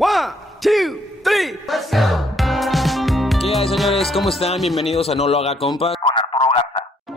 One, two, three. ¿Qué hay, señores? ¿Cómo están? Bienvenidos a No Lo Haga Compa.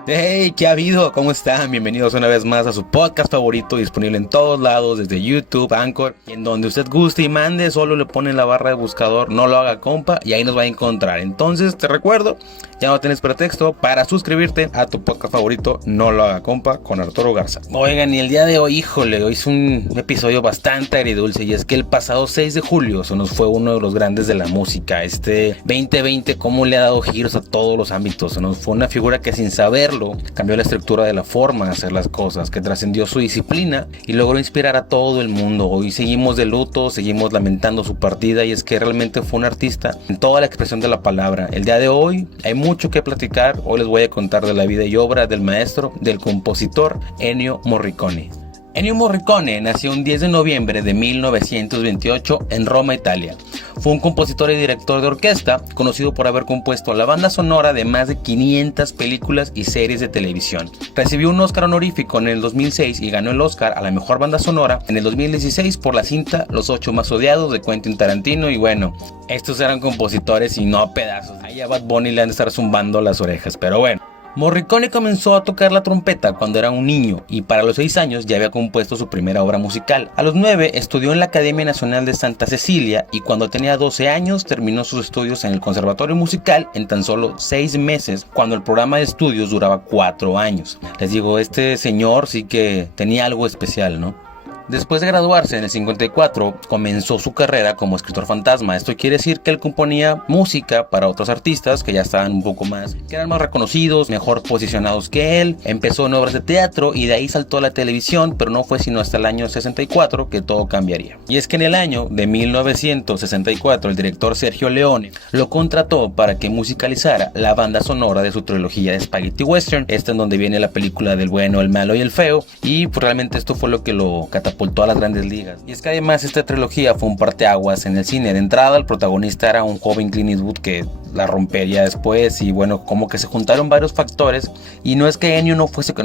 Hey, ¿qué ha habido? ¿Cómo están? Bienvenidos una vez más a su podcast favorito, disponible en todos lados, desde YouTube, Anchor, y en donde usted guste y mande, solo le pone en la barra de buscador No Lo Haga Compa y ahí nos va a encontrar. Entonces, te recuerdo, ya no tienes pretexto para suscribirte a tu podcast favorito, No Lo Haga Compa, con Arturo Garza. Oigan, y el día de hoy, híjole, hoy es un episodio bastante agridulce, y es que el pasado 6 de julio se nos fue uno de los grandes de la música. Este 2020, cómo le ha dado giros a todos los ámbitos. Se nos fue una figura que sin saberlo cambió la estructura de la forma de hacer las cosas, que trascendió su disciplina y logró inspirar a todo el mundo. Hoy seguimos de luto, seguimos lamentando su partida, y es que realmente fue un artista en toda la expresión de la palabra. El día de hoy hay mucho que platicar. Hoy les voy a contar de la vida y obra del maestro, del compositor Ennio Morricone. Ennio Morricone nació un 10 de noviembre de 1928 en Roma, Italia. Fue un compositor y director de orquesta, conocido por haber compuesto la banda sonora de más de 500 películas y series de televisión. Recibió un Oscar honorífico en el 2006 y ganó el Oscar a la mejor banda sonora en el 2016 por la cinta Los 8 más odiados de Quentin Tarantino. Y bueno, estos eran compositores y no pedazos. Ahí a Bad Bunny le han de estar zumbando las orejas, pero bueno. Morricone comenzó a tocar la trompeta cuando era un niño, y para los 6 años ya había compuesto su primera obra musical. A los 9 estudió en la Academia Nacional de Santa Cecilia, y cuando tenía 12 años terminó sus estudios en el Conservatorio Musical en tan solo 6 meses, cuando el programa de estudios duraba 4 años. Les digo, este señor sí que tenía algo especial, ¿no? Después de graduarse en el 54, comenzó su carrera como escritor fantasma. Esto quiere decir que él componía música para otros artistas que ya estaban un poco más, que eran más reconocidos, mejor posicionados que él. Empezó en obras de teatro y de ahí saltó a la televisión, pero no fue sino hasta el año 64 que todo cambiaría. Y es que en el año de 1964, el director Sergio Leone lo contrató para que musicalizara la banda sonora de su trilogía de Spaghetti Western, esta en donde viene la película del bueno, el malo y el feo, y pues realmente esto fue lo que lo catapultó a las grandes ligas. Y es que además esta trilogía fue un parteaguas en el cine. De entrada, el protagonista era un joven Clint Eastwood que la rompería después, y bueno, como que se juntaron varios factores. Y no es que Ennio no fuese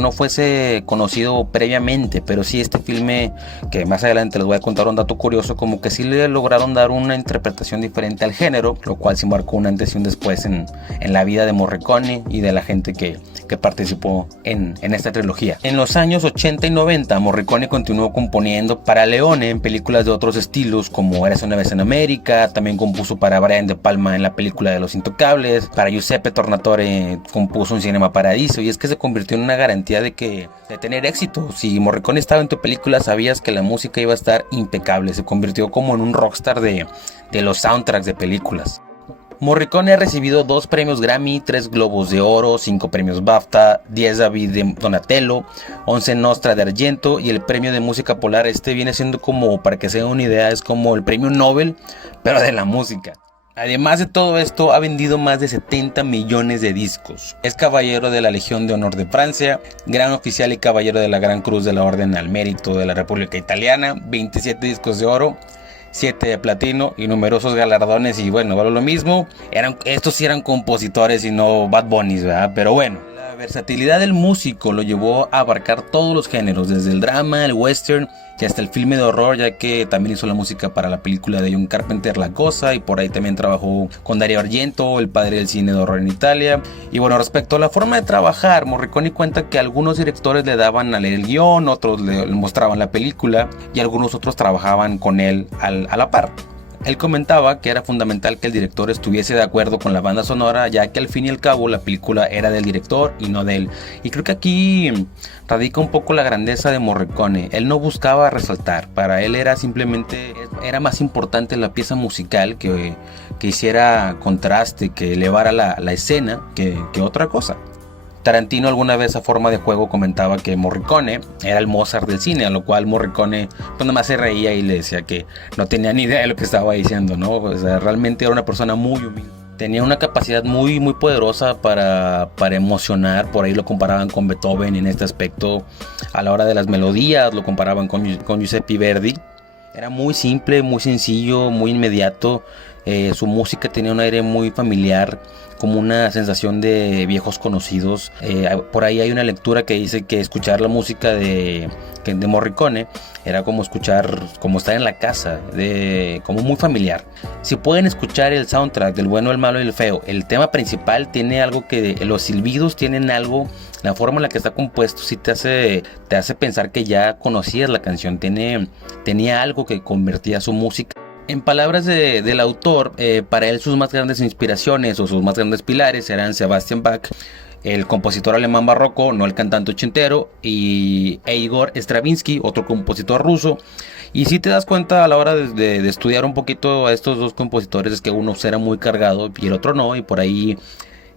conocido previamente, pero sí este filme, que más adelante les voy a contar un dato curioso, como que sí le lograron dar una interpretación diferente al género, lo cual sí marcó un antes y un después en la vida de Morricone y de la gente que participó en esta trilogía. En los años 80 y 90, Morricone continuó componiendo para Leone en películas de otros estilos, como Érase una vez en América. También compuso para Brian De Palma en la película de Los Intocables. Para Giuseppe Tornatore compuso un Cinema Paradiso, y es que se convirtió en una garantía de tener éxito. Si Morricone estaba en tu película, sabías que la música iba a estar impecable. Se convirtió como en un rockstar de los soundtracks de películas. Morricone ha recibido 2 premios Grammy, 3 Globos de Oro, 5 premios BAFTA, 10 David de Donatello, 11 Nostra de Argento, y el premio de música Polar. Este viene siendo como, para que se den una idea, es como el premio Nobel, pero de la música. Además de todo esto, ha vendido más de 70 millones de discos. Es caballero de la Legión de Honor de Francia, gran oficial y caballero de la Gran Cruz de la Orden al Mérito de la República Italiana, 27 discos de oro, 7 de platino y numerosos galardones. Y bueno, vale lo mismo. Estos sí eran compositores y no Bad Bunnies, ¿verdad? Pero bueno, la versatilidad del músico lo llevó a abarcar todos los géneros, desde el drama, el western y hasta el filme de horror, ya que también hizo la música para la película de John Carpenter, La Cosa, y por ahí también trabajó con Dario Argento, el padre del cine de horror en Italia. Y bueno, respecto a la forma de trabajar, Morricone cuenta que algunos directores le daban a leer el guión, otros le mostraban la película, y algunos otros trabajaban con él a la par. Él comentaba que era fundamental que el director estuviese de acuerdo con la banda sonora, ya que al fin y al cabo la película era del director y no de él. Y creo que aquí radica un poco la grandeza de Morricone. Él no buscaba resaltar, para él era más importante la pieza musical, que hiciera contraste, que elevara la escena que otra cosa. Tarantino alguna vez a forma de juego comentaba que Morricone era el Mozart del cine, a lo cual Morricone pues nada más se reía y le decía que no tenía ni idea de lo que estaba diciendo, ¿no? O sea, realmente era una persona muy humilde. Tenía una capacidad muy, muy poderosa para emocionar. Por ahí lo comparaban con Beethoven en este aspecto. A la hora de las melodías lo comparaban con Giuseppe Verdi. Era muy simple, muy sencillo, muy inmediato. Su música tenía un aire muy familiar. como una sensación de viejos conocidos. Por ahí hay una lectura que dice que escuchar la música de Morricone era como como estar en la casa, como muy familiar. Si pueden escuchar el soundtrack del Bueno, el Malo y el Feo, el tema principal tiene algo que los silbidos tienen algo, la forma en la que está compuesto sí te hace pensar que ya conocías la canción, tenía algo que convertía su música. En palabras del autor, para él sus más grandes inspiraciones o sus más grandes pilares eran Sebastian Bach, el compositor alemán barroco, no el cantante ochentero, y Igor Stravinsky, otro compositor ruso. Y si te das cuenta a la hora de estudiar un poquito a estos dos compositores, es que uno era muy cargado y el otro no, y por ahí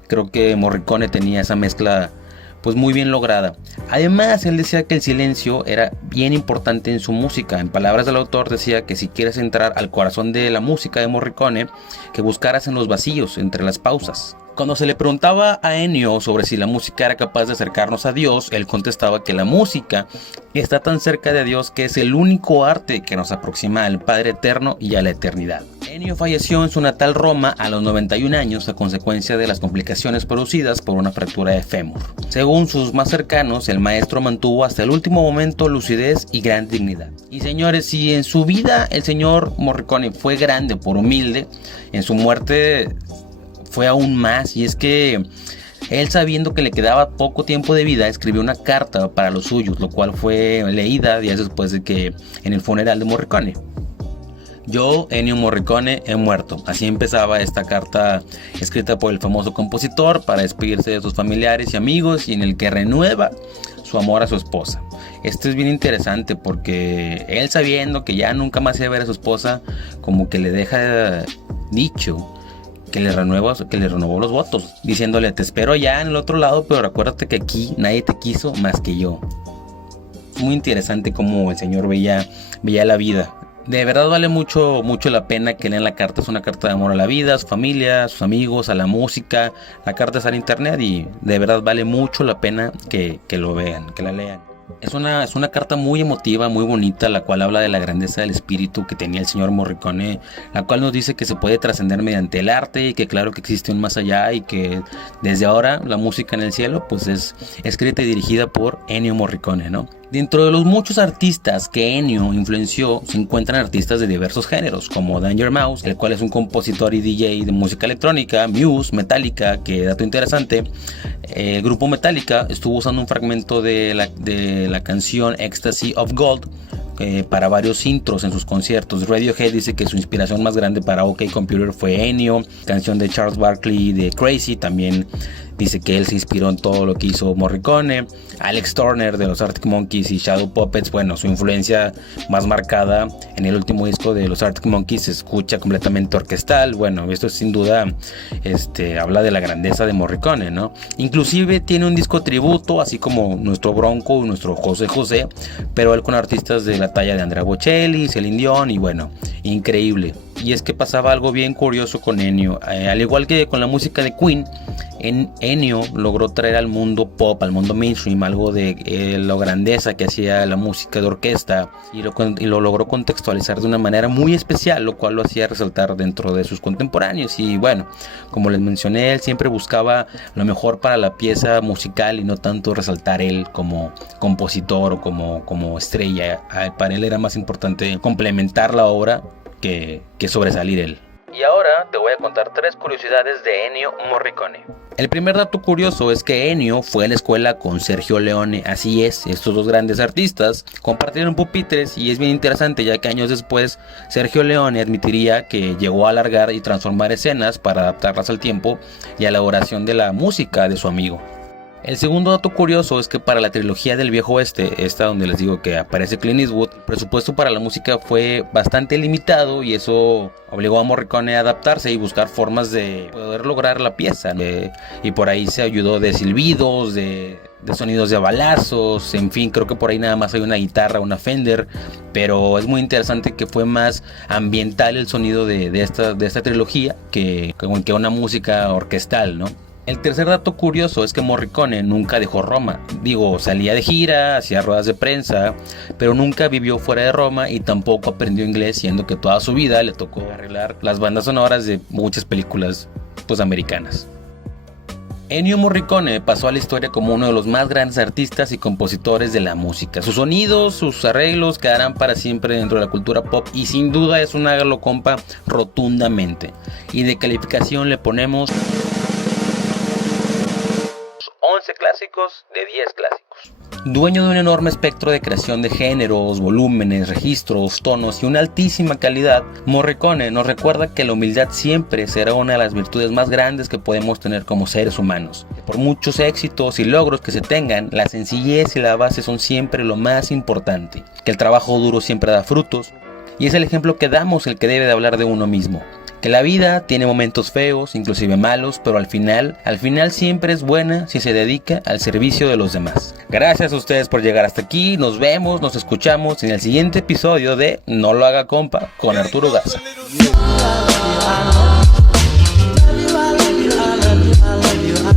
creo que Morricone tenía esa mezcla pues muy bien lograda. Además, él decía que el silencio era bien importante en su música. En palabras del autor decía que si quieres entrar al corazón de la música de Morricone, que buscaras en los vacíos, entre las pausas. Cuando se le preguntaba a Ennio sobre si la música era capaz de acercarnos a Dios, él contestaba que la música está tan cerca de Dios que es el único arte que nos aproxima al Padre Eterno y a la eternidad. Ennio falleció en su natal Roma a los 91 años a consecuencia de las complicaciones producidas por una fractura de fémur. Según sus más cercanos, el maestro mantuvo hasta el último momento lucidez y gran dignidad. Y señores, si en su vida el señor Morricone fue grande por humilde, en su muerte fue aún más, y es que él, sabiendo que le quedaba poco tiempo de vida, escribió una carta para los suyos, lo cual fue leída días después de que en el funeral de Morricone. Yo, Ennio Morricone, he muerto. Así empezaba esta carta escrita por el famoso compositor para despedirse de sus familiares y amigos, y en el que renueva su amor a su esposa. Esto es bien interesante porque él, sabiendo que ya nunca más iba a ver a su esposa, como que le deja dicho que le renovó los votos, diciéndole: te espero ya en el otro lado, pero acuérdate que aquí nadie te quiso más que yo. Muy interesante cómo el señor veía la vida. De verdad vale mucho la pena que lean la carta. Es una carta de amor a la vida, a su familia, a sus amigos, a la música. La carta está en internet y de verdad vale mucho la pena que lo vean, que la lean. Es una carta muy emotiva, muy bonita, la cual habla de la grandeza del espíritu que tenía el señor Morricone, la cual nos dice que se puede trascender mediante el arte y que claro que existe un más allá, y que desde ahora la música en el cielo pues es escrita y dirigida por Ennio Morricone, ¿no? Dentro de los muchos artistas que Ennio influenció, se encuentran artistas de diversos géneros, como Danger Mouse, el cual es un compositor y DJ de música electrónica, Muse, Metallica, que dato interesante, el grupo Metallica estuvo usando un fragmento de la canción Ecstasy of Gold para varios intros en sus conciertos. Radiohead dice que su inspiración más grande para OK Computer fue Ennio, canción de Charles Barkley de Crazy, también dice que él se inspiró en todo lo que hizo Morricone. Alex Turner de los Arctic Monkeys y Shadow Puppets, bueno, su influencia más marcada en el último disco de los Arctic Monkeys se escucha completamente orquestal. Bueno, esto sin duda habla de la grandeza de Morricone, ¿no? Inclusive tiene un disco tributo, así como nuestro Bronco y nuestro José José, pero él con artistas de la talla de Andrea Bocelli, Celine Dion, y bueno, increíble. Y es que pasaba algo bien curioso con Ennio. Al igual que con la música de Queen, Ennio logró traer al mundo pop, al mundo mainstream, algo de la grandeza que hacía la música de orquesta, y lo logró contextualizar de una manera muy especial, lo cual lo hacía resaltar dentro de sus contemporáneos. Y bueno, como les mencioné, él siempre buscaba lo mejor para la pieza musical y no tanto resaltar él como compositor o como estrella. Para él era más importante complementar la obra que sobresalir él. Y ahora te voy a contar 3 curiosidades de Ennio Morricone. El primer dato curioso es que Ennio fue a la escuela con Sergio Leone. Así es, estos dos grandes artistas compartieron pupitres, y es bien interesante ya que años después Sergio Leone admitiría que llegó a alargar y transformar escenas para adaptarlas al tiempo y a la oración de la música de su amigo. El segundo dato curioso es que para la trilogía del Viejo Oeste, esta donde les digo que aparece Clint Eastwood, el presupuesto para la música fue bastante limitado, y eso obligó a Morricone a adaptarse y buscar formas de poder lograr la pieza, ¿no? Y por ahí se ayudó de silbidos, de sonidos de balazos, en fin, creo que por ahí nada más hay una guitarra, una Fender, pero es muy interesante que fue más ambiental el sonido de esta trilogía que una música orquestal, ¿no? El tercer dato curioso es que Morricone nunca dejó Roma. Salía de gira, hacía ruedas de prensa, pero nunca vivió fuera de Roma y tampoco aprendió inglés, siendo que toda su vida le tocó arreglar las bandas sonoras de muchas películas americanas. Ennio Morricone pasó a la historia como uno de los más grandes artistas y compositores de la música. Sus sonidos, sus arreglos quedarán para siempre dentro de la cultura pop y sin duda es un hágalo compa rotundamente. Y de calificación le ponemos 11 clásicos de 10 clásicos. Dueño de un enorme espectro de creación de géneros, volúmenes, registros, tonos y una altísima calidad, Morricone nos recuerda que la humildad siempre será una de las virtudes más grandes que podemos tener como seres humanos. Por muchos éxitos y logros que se tengan, la sencillez y la base son siempre lo más importante. Que el trabajo duro siempre da frutos, y es el ejemplo que damos el que debe de hablar de uno mismo. Que la vida tiene momentos feos, inclusive malos, pero al final siempre es buena si se dedica al servicio de los demás. Gracias a ustedes por llegar hasta aquí, nos vemos, nos escuchamos en el siguiente episodio de No lo haga compa con Arturo Garza.